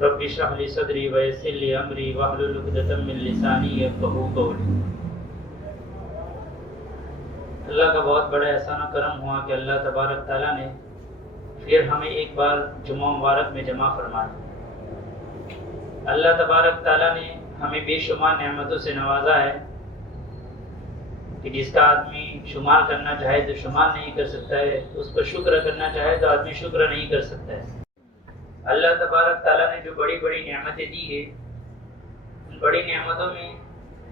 رب اشرح لي صدری ویسر لي امری واحلل عقدۃ من لسانی یفقهوا قولی۔ اللہ کا بہت بڑا احسان و کرم ہوا کہ اللہ تبارک تعالیٰ نے پھر ہمیں ایک بار جمعہ مبارک میں جمع فرمایا۔ اللہ تبارک تعالیٰ نے ہمیں بے شمار نعمتوں سے نوازا ہے کہ جس کا آدمی شمار کرنا چاہے تو شمار نہیں کر سکتا ہے، اس پر شکر کرنا چاہے تو آدمی شکر نہیں کر سکتا ہے۔ اللہ تبارک تعالیٰ نے جو بڑی بڑی نعمتیں دی ہے، ان بڑی نعمتوں میں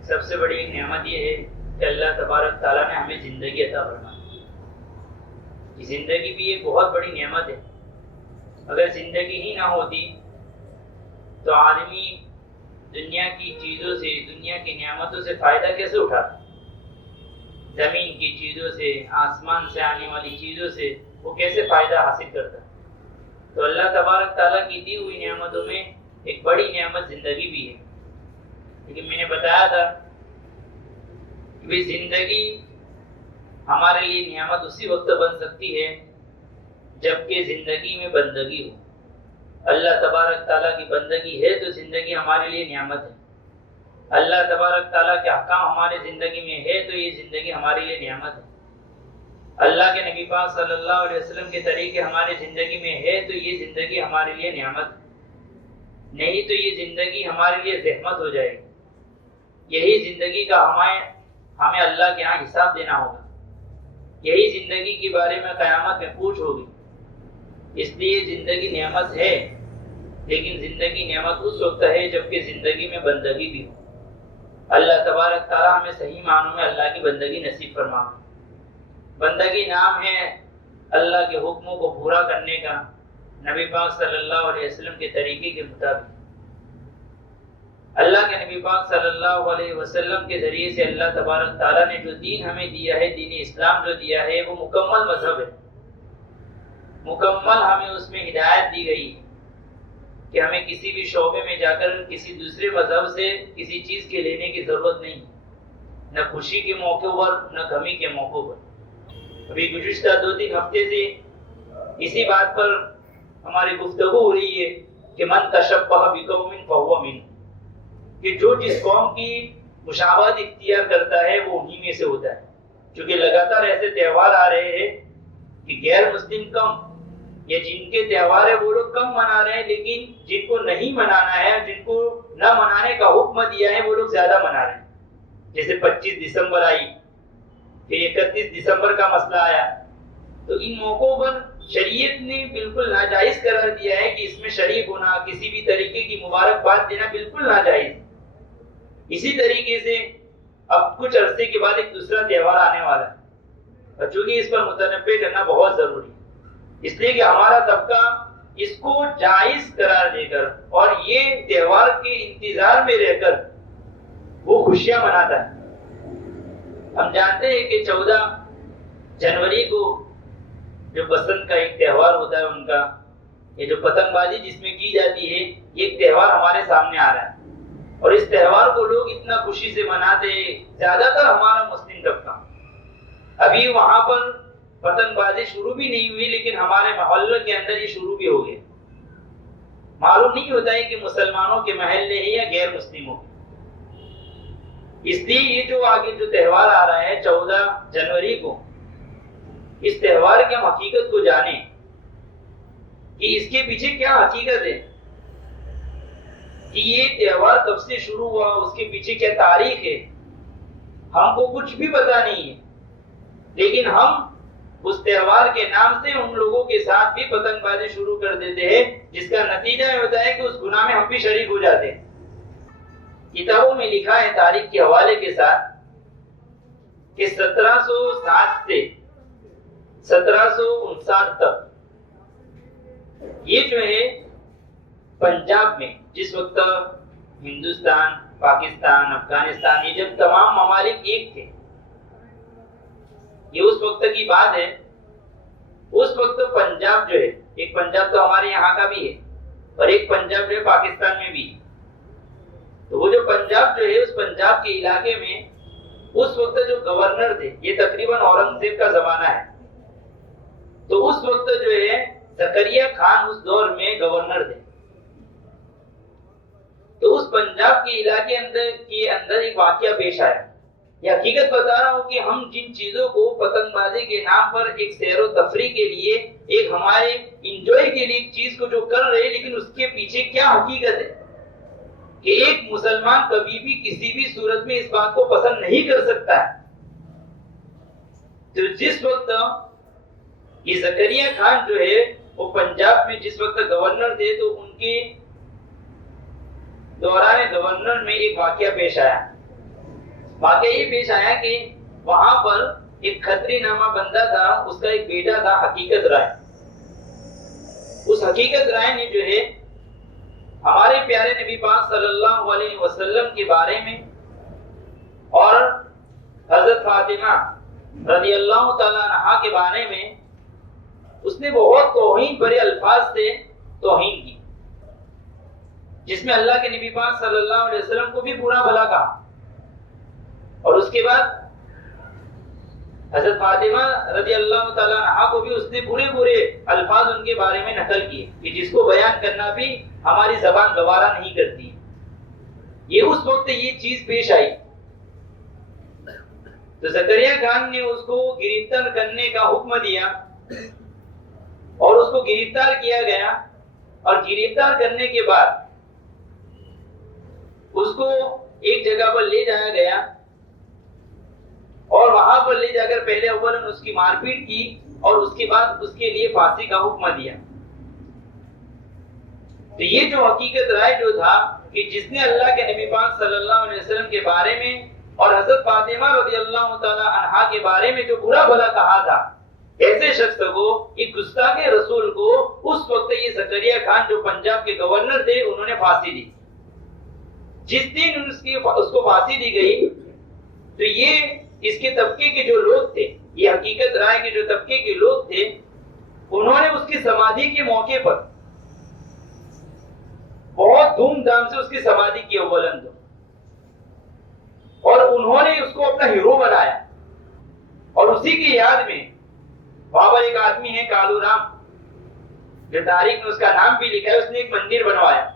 سب سے بڑی ایک نعمت یہ ہے کہ اللہ تبارک تعالیٰ نے ہمیں زندگی عطا فرمائی۔ زندگی بھی ایک بہت بڑی نعمت ہے۔ اگر زندگی ہی نہ ہوتی تو آدمی دنیا کی چیزوں سے، دنیا کی نعمتوں سے فائدہ کیسے اٹھاتا؟ زمین کی چیزوں سے، آسمان سے آنے والی چیزوں سے وہ کیسے فائدہ حاصل کرتا؟ تو اللہ تبارک تعالیٰ کی دی ہوئی نعمتوں میں ایک بڑی نعمت زندگی بھی ہے۔ لیکن میں نے بتایا تھا کہ زندگی ہمارے لیے نعمت اسی وقت بن سکتی ہے جبکہ زندگی میں بندگی ہو۔ اللہ تبارک تعالیٰ کی بندگی ہے تو زندگی ہمارے لیے نعمت ہے۔ اللہ تبارک تعالیٰ کے احکام ہمارے زندگی میں ہے تو یہ زندگی ہمارے لیے نعمت ہے۔ اللہ کے نبی پاک صلی اللہ علیہ وسلم کے طریقے ہمارے زندگی میں ہے تو یہ زندگی ہمارے لیے نعمت ہے، نہیں تو یہ زندگی ہمارے لیے زحمت ہو جائے گی۔ یہی زندگی کا ہمیں اللہ کے ہاں حساب دینا ہوگا، یہی زندگی کے بارے میں قیامت میں پوچھ ہوگی۔ اس لیے زندگی نعمت ہے، لیکن زندگی نعمت اس وقت ہے جبکہ زندگی میں بندگی بھی ہو۔ اللہ تبارک تعالیٰ ہمیں صحیح معنوں میں اللہ کی بندگی نصیب فرمائے۔ بندگی نام ہے اللہ کے حکموں کو پورا کرنے کا، نبی پاک صلی اللہ علیہ وسلم کے طریقے کے مطابق۔ اللہ کے نبی پاک صلی اللہ علیہ وسلم کے ذریعے سے اللہ تبارک تعالیٰ نے جو دین ہمیں دیا ہے، دین اسلام جو دیا ہے، وہ مکمل مذہب ہے۔ مکمل ہمیں اس میں ہدایت دی گئی کہ ہمیں کسی بھی شعبے میں جا کر کسی دوسرے مذہب سے کسی چیز کے لینے کی ضرورت نہیں، نہ خوشی کے موقع پر نہ غمی کے موقع پر۔ ابھی گزشتہ 2-3 ہفتے سے اسی بات پر ہماری گفتگو ہو رہی ہے کہ من تشبہ بقوم فہو منہ، کہ جو جس قوم کی مشابہت اختیار کرتا ہے وہ انہی میں سے ہوتا ہے۔ چونکہ لگاتار ایسے تہوار آ رہے ہیں کہ غیر مسلم کم، یا جن کے تہوار ہے وہ لوگ کم منا رہے ہیں، لیکن جن کو نہیں منانا ہے، جن کو نہ منانے کا حکم دیا ہے، وہ لوگ زیادہ منا رہے ہیں۔ جیسے 25 دسمبر آئی، پھر 31 دسمبر کا مسئلہ آیا، تو ان موقعوں پر شریعت نے بالکل ناجائز قرار دیا ہے کہ اس میں شریک ہونا، کسی بھی طریقے کی مبارکباد دینا بالکل ناجائز۔ اسی طریقے سے اب کچھ عرصے کے بعد ایک دوسرا تہوار آنے والا ہے، اور چونکہ اس پر متنبہ کرنا بہت ضروری ہے، اس لیے کہ ہمارا طبقہ اس کو جائز قرار دے کر اور یہ تہوار کے انتظار میں رہ کر وہ خوشیاں مناتا ہے۔ ہم جانتے ہیں کہ 14 جنوری کو جو بسنت کا ایک تہوار ہوتا ہے ان کا، یہ جو پتنگ بازی جس میں کی جاتی ہے، یہ ایک تہوار ہمارے سامنے آ رہا ہے، اور اس تہوار کو لوگ اتنا خوشی سے مناتے ہیں، زیادہ تر ہمارا مسلم طبقہ۔ ابھی وہاں پر پتنگ بازی شروع بھی نہیں ہوئی، لیکن ہمارے محلے کے اندر یہ شروع بھی ہو گئے۔ معلوم نہیں ہوتا ہے کہ مسلمانوں کے محلے ہیں یا غیر مسلموں کے۔ اس لیے یہ جو آگے جو تہوار آ رہا ہے 14 جنوری کو، اس تہوار کی ہم حقیقت کو جانیں کہ اس کے پیچھے کیا حقیقت ہے، کہ یہ تہوار کب سے شروع ہوا، اس کے پیچھے کیا تاریخ ہے، ہم کو کچھ بھی پتہ نہیں ہے۔ لیکن ہم اس تہوار کے نام سے ان لوگوں کے ساتھ بھی پتنگ بازی شروع کر دیتے ہیں، جس کا نتیجہ یہ ہوتا ہے کہ اس گناہ میں ہم بھی شریک ہو جاتے ہیں۔ کتابوں میں لکھا ہے تاریخ کے حوالے کے ساتھ کہ 1760 سے 1759 تک یہ جو ہے پنجاب میں، جس وقت ہندوستان، پاکستان، افغانستان، یہ جب تمام ممالک ایک تھے، یہ اس وقت کی بات ہے۔ اس وقت پنجاب جو ہے، ایک پنجاب تو ہمارے یہاں کا بھی ہے اور ایک پنجاب جو ہے پاکستان میں بھی ہے، تو وہ جو پنجاب جو ہے، اس پنجاب کے علاقے میں اس وقت جو گورنر تھے، یہ تقریباً اورنگزیب کا زمانہ ہے، تو اس وقت جو ہے زکریا خان اس دور میں گورنر تھے۔ پنجاب کے علاقے کے اندر ایک واقعہ پیش آیا. یہ حقیقت بتا رہا ہوں کہ ہم جن چیزوں کو پتنگ بازی کے نام پر ایک سیر و تفریح کے لیے، ایک ہمارے انجوائے کے لیے ایک چیز کو جو کر رہے ہیں، لیکن اس کے پیچھے کیا حقیقت ہے کہ ایک مسلمان کبھی بھی کسی بھی صورت میں اس بات کو پسند نہیں کر سکتا ہے. تو جس وقت یہ زکریا خان جو ہے وہ پنجاب میں جس وقت گورنر تھے، تو ان کے دوران گورنر میں ایک واقعہ پیش آیا. واقعہ یہ پیش آیا کہ وہاں پر ایک کھتری نامہ بندہ تھا، اس کا ایک بیٹا تھا حقیقت رائے. اس حقیقت رائے نے جو ہے ہمارے پیارے نبی پاک صلی اللہ علیہ وسلم کے بارے میں اور حضرت فاطمہ رضی اللہ تعالیٰ عنہا کے بارے میں اس نے بہت توہین بھرے الفاظ سے توہین کی، جس میں اللہ کے نبی پاک صلی اللہ علیہ وسلم کو بھی برا بھلا کہا، اور اس کے بعد حضرت فاطمہ رضی اللہ تعالیٰ عنہا کو بھی اس نے برے برے الفاظ ان کے بارے میں نقل کیے کہ جس کو بیان کرنا بھی ہماری زبان گوارا نہیں کرتی. یہ اس وقت یہ چیز پیش آئی تو زکریا خان نے اس کو گرفتار کرنے کا حکم دیا اور اس کو گرفتار کیا گیا. اور گرفتار کرنے کے بعد اس کو ایک جگہ پر لے جایا گیا اور وہاں پر لے جا کر پہلے اولاً اس کی مار پیٹ کی اور اس کے بعد اس کے لیے پھانسی کا حکم دیا. تو یہ جو حقیقت رائے جو تھا کہ جس نے اللہ کے نبی پاک صلی اللہ علیہ وسلم کے بارے میں اور حضرت فاطمہ رضی اللہ تعالی عنہا کے بارے میں جو برا بھلا کہا تھا، ایسے شخص کو، ایک گستاخ رسول کو، اس وقت یہ زکریا خان جو پنجاب کے گورنر تھے انہوں نے پھانسی دی. جس دن اس کو پھانسی دی گئی تو یہ اس کے طبقے کے جو لوگ تھے، یہ حقیقت رائے کے جو طبقے کے لوگ تھے، انہوں نے اس کی سمادھی کے موقع پر بہت دھوم دھام سے اس کی سمادھی کی اولاً اور انہوں نے اس کو اپنا ہیرو بنایا. اور اسی کی یاد میں وہاں پر ایک آدمی ہے کالو رام، جو تاریخ میں اس کا نام بھی لکھا ہے، اس نے ایک مندر بنوایا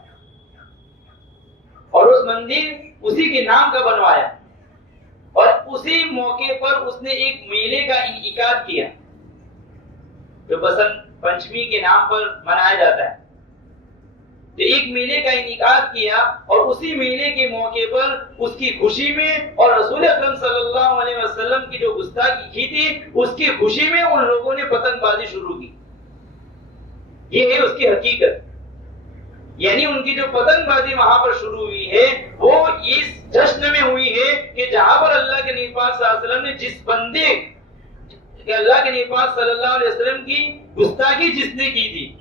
اور اس مندر اسی کے نام کا بنوایا. اور اسی موقع پر اس نے ایک میلے کا انعقاد کیا جو بسنت پنچمی کے نام پر منایا جاتا ہے. تو ایک میلے کا انعقاد کیا اور اسی میلے کے موقع پر اس کی خوشی میں اور رسول اکرم صلی اللہ علیہ وسلم کی جو گستاخی کی تھی اس کی خوشی میں ان لوگوں نے پتنگ بازی شروع کی. یہ ہے اس کی حقیقت. یعنی ان کی جو پتنگ بازی وہاں پر شروع ہوئی ہے وہ اس جشن میں ہوئی ہے کہ جہاں پر اللہ کے نبی پاک صلی اللہ علیہ وسلم نے جس بندے کہ اللہ کے نبی پاک صلی اللہ علیہ وسلم کی گستاخی جس نے کی تھی،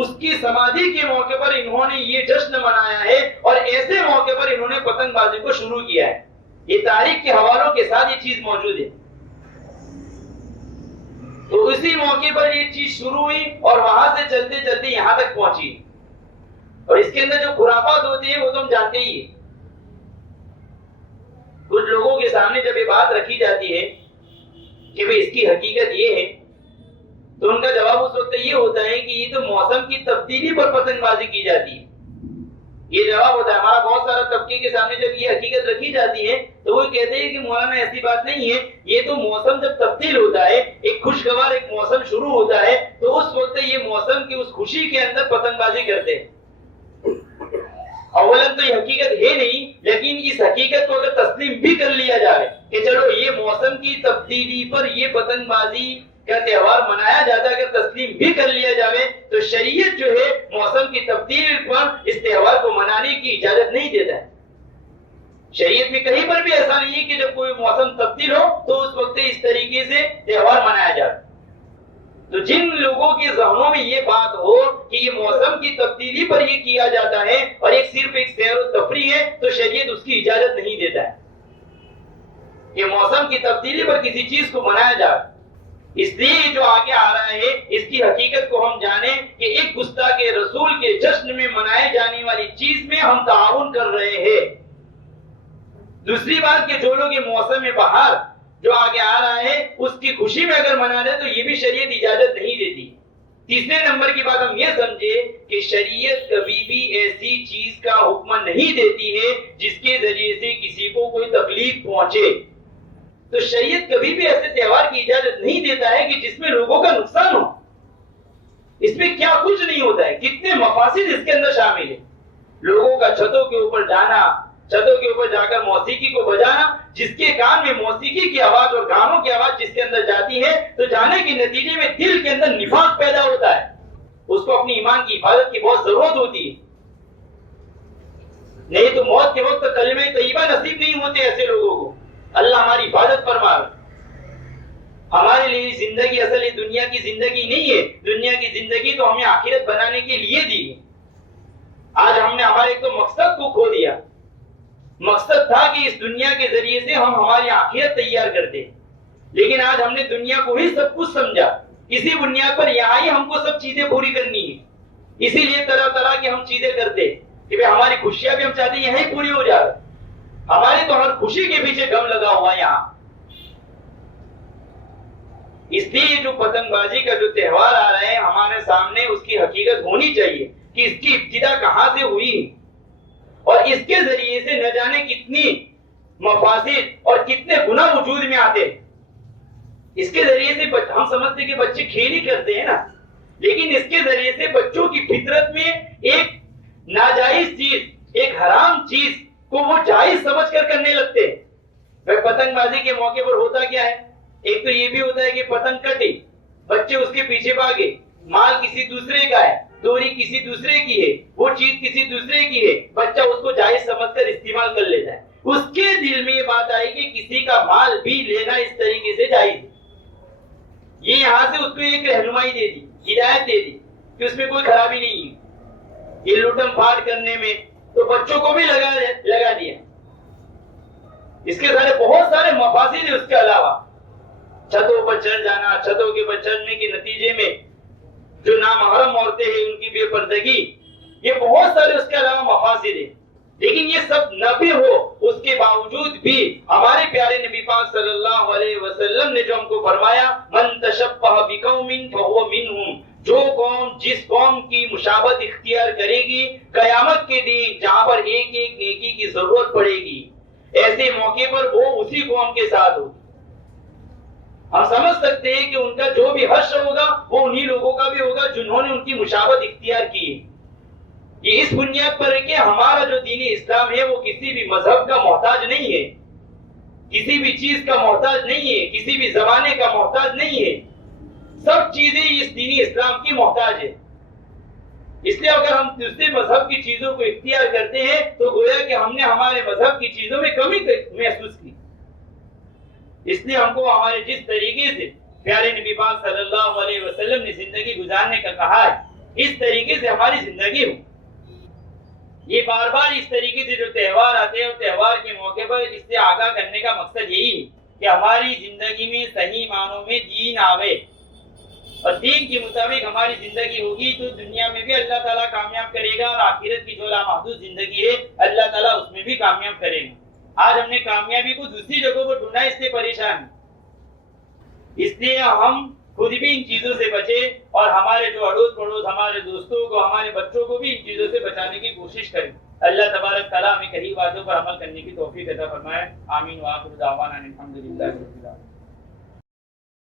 اس کی سمادھی کے موقع پر انہوں نے یہ جشن منایا ہے اور ایسے موقع پر انہوں نے پتنگ بازی کو شروع کیا ہے. یہ تاریخ کے حوالوں کے ساتھ یہ چیز موجود ہے. تو اسی موقع پر یہ چیز شروع ہوئی اور وہاں سے چلتے چلتے یہاں تک پہنچی. اور اس کے اندر جو خرافات ہوتے ہیں وہ تم جانتے ہی ہیں. کچھ لوگوں کے سامنے جب یہ بات رکھی جاتی ہے کہ بھئی اس کی حقیقت یہ ہے تو ان کا جواب اس وقت یہ ہوتا ہے کہ یہ تو موسم کی تبدیلی پر پتنگ بازی کی جاتی ہے. یہ جواب ہوتا ہے ہمارا بہت سارا طبقے کے سامنے. جب یہ حقیقت رکھی جاتی ہے تو وہ کہتے ہیں کہ مولانا ایسی بات نہیں ہے، یہ تو موسم جب تبدیل ہوتا ہے، ایک خوشگوار ایک موسم شروع ہوتا ہے تو اس وقت یہ موسم کی اس خوشی کے اندر پتنگ بازی کرتے ہیں. اولاً تو یہ حقیقت ہے نہیں، لیکن اس حقیقت کو اگر تسلیم بھی کر لیا جائے کہ چلو یہ موسم کی تبدیلی پر یہ پتنگ بازی کا تہوار منایا جاتا ہے، اگر تسلیم بھی کر لیا جائے تو شریعت جو ہے موسم کی تبدیلی پر اس تہوار کو منانے کی اجازت نہیں دیتا ہے. شریعت میں کہیں پر بھی ایسا نہیں ہے کہ جب کوئی موسم تبدیل ہو تو اس وقت اس طریقے سے تہوار منایا جائے. تو جن لوگوں کے ذہنوں میں یہ بات ہو کہ یہ موسم کی تبدیلی پر یہ کیا جاتا ہے اور ایک صرف ایک سیر و تفریح ہے تو شریعت اس کی اجازت نہیں دیتا ہے کہ موسم کی تبدیلی پر کسی چیز کو منایا جائے. اس لیے جو آگے آ رہا ہے اس کی حقیقت کو ہم جانیں کہ ایک گستاخ رسول کے جشن میں منائے جانے والی چیز میں ہم تعاون کر رہے ہیں. دوسری بات کہ جو لوگ یہ موسم بہار جو آگے آ رہا ہے اس کی خوشی میں اگر منا دے تو یہ بھی شریعت اجازت نہیں دیتی. تیسرے نمبر کی بات ہم یہ سمجھے کہ شریعت کبھی بھی ایسی چیز کا حکم نہیں دیتی ہے جس کے ذریعے سے کسی کو کوئی تکلیف پہنچے. تو شریعت کبھی بھی ایسے تہوار کی اجازت نہیں دیتا ہے کہ جس میں لوگوں کا نقصان ہو. اس میں کیا کچھ نہیں ہوتا ہے, کتنے مفاسد اس کے اندر شامل ہیں. لوگوں کا چھتوں کے اوپر جانا, چھتوں کے اوپر جا کر موسیقی کو بجانا, جس کے کان میں موسیقی کی آواز اور گانوں کی آواز جس کے اندر جاتی ہے تو جانے کے نتیجے میں دل کے اندر نفاق پیدا ہوتا ہے. اس کو اپنی ایمان کی حفاظت کی بہت ضرورت ہوتی ہے, نہیں تو موت کے وقت کلمہ طیبہ نصیب نہیں ہوتے ایسے لوگوں کو. اللہ ہماری حفاظت فرمائے. ہمارے لیے زندگی اصل دنیا کی زندگی نہیں ہے. دنیا کی زندگی تو ہمیں آخرت بنانے کے لیے دی ہے. آج ہم نے ہمارے ایک تو مقصد کو کھو دیا. مقصد تھا کہ اس دنیا کے ذریعے سے ہم ہماری آخرت تیار کرتے, لیکن آج ہم نے دنیا کو ہی سب کچھ سمجھا. اسی بنیاد پر یہاں ہی ہم کو سب چیزیں پوری کرنی ہے. اسی لیے طرح طرح کی ہم چیزیں کرتے کہ ہماری خوشیاں بھی ہم چاہتے ہیں یہیں پوری ہو جائے. ہماری تو ہر خوشی کے پیچھے غم لگا ہوا یہاں. اس لیے جو پتنگ بازی کا جو تہوار آ رہے ہیں ہمارے سامنے اس کی حقیقت ہونی چاہیے کہ اس کی ابتدا کہاں سے ہوئی اور اس کے ذریعے سے نہ جانے کتنی مفاسد اور کتنے گناہ وجود میں آتے. اس کے ذریعے سے ہم سمجھتے ہیں کہ بچے کھیل ہی کرتے ہیں نا, لیکن اس کے ذریعے سے بچوں کی فطرت میں ایک ناجائز چیز, ایک حرام چیز کو وہ جائز سمجھ کر کرنے لگتے ہیں. پتنگ بازی کے موقع پر ہوتا کیا ہے, ایک تو یہ بھی ہوتا ہے کہ پتنگ کٹی, بچے اس کے پیچھے بھاگے, مال کسی دوسرے کا ہے, دوری کسی دوسرے کی ہے, وہ چیز کسی دوسرے کی ہے, بچہ اس کو جائز سمجھ کر استعمال کر لیتا ہے. اس کے دل میں یہ بات آئی کہ کسی کا مال بھی لینا اس طریقے سے جائز ہے. یہ یہاں سے اس کو ایک رہنمائی دے دی, ہدایت دے دی کہ اس میں کوئی خرابی نہیں ہے. یہ لوٹم پھاٹ کرنے میں تو بچوں کو بھی لگا دیا. اس کے بہت سارے مفاسد ہیں. اس کے علاوہ چھتوں پر چڑھ جانا, چھتوں کے پر چڑھنے کے نتیجے میں جو نامحرم عورتیں ہیں ان کی بے پردگی, یہ بہت سارے اس کے علاوہ مفاسد ہیں. لیکن یہ سب نہ بھی ہو اس کے باوجود بھی ہمارے پیارے نبی پاک صلی اللہ علیہ وسلم نے جو ہم کو فرمایا, من تشبہ بقوم فہو منہم, جو قوم جس قوم کی مشابہت اختیار کرے گی قیامت کے دن جہاں پر ایک ایک نیکی کی ضرورت پڑے گی, ایسے موقع پر وہ اسی قوم کے ساتھ ہو. ہم سمجھ سکتے ہیں کہ ان کا جو بھی حشر ہوگا وہ انہی لوگوں کا بھی ہوگا جنہوں نے ان کی مشابہت اختیار کی ہے. یہ اس بنیاد پر ہے کہ ہمارا جو دین اسلام ہے وہ کسی بھی مذہب کا محتاج نہیں ہے, کسی بھی چیز کا محتاج نہیں ہے, کسی بھی زمانے کا محتاج نہیں ہے. سب چیزیں اس دین اسلام کی محتاج ہے. اس لیے اگر ہم دوسرے مذہب کی چیزوں کو اختیار کرتے ہیں تو گویا کہ ہم نے ہمارے مذہب کی چیزوں میں کمی محسوس کی. اس لیے ہم کو ہمارے جس طریقے سے پیارے نبی پاک صلی اللہ علیہ وسلم نے زندگی گزارنے کا کہا ہے, اس طریقے سے ہماری زندگی ہو. یہ بار بار اس طریقے سے جو تہوار آتے ہیں اور تہوار کے موقع پر اس سے آگاہ کرنے کا مقصد یہی ہے کہ ہماری زندگی میں صحیح معنوں میں دین آوے, اور دین کے مطابق ہماری زندگی ہوگی تو دنیا میں بھی اللہ تعالیٰ کامیاب کرے گا, اور آخرت کی جو لامحدود زندگی ہے اللہ تعالیٰ اس میں بھی کامیاب کرے گا. آج ہم نے کامیابی کو دوسری جگہوں پر ڈھونڈا, اس سے پریشان ہیں. اس لیے ہم خود بھی ان چیزوں سے بچے اور ہمارے جو اڑوس پڑوس, ہمارے دوستوں کو, ہمارے بچوں کو بھی ان چیزوں سے بچانے کی کوشش کریں. اللہ تبارک تعالیٰ ہمیں کئی باتوں پر عمل کرنے کی توفیق عطا فرمائے. آمین. وآخر دعوانا الحمدللہ رب العالمین.